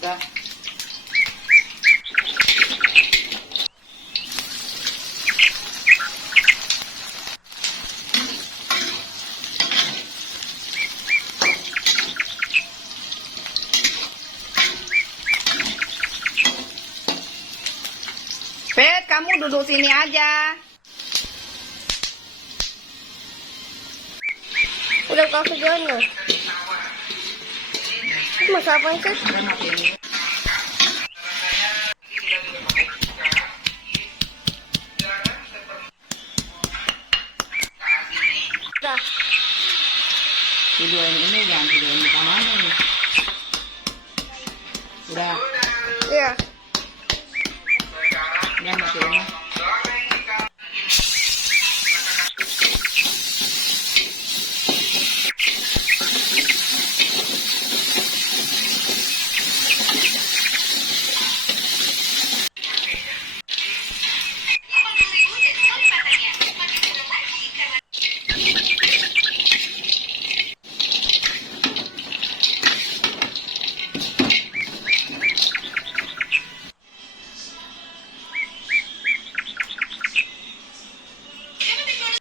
Udah. Pet, kamu duduk sini aja. Udah kasih gana. Masa apa sih? Udah. Videoin ini jangan videoin di kamarnya nih. Udah. Iya. Udah matiin.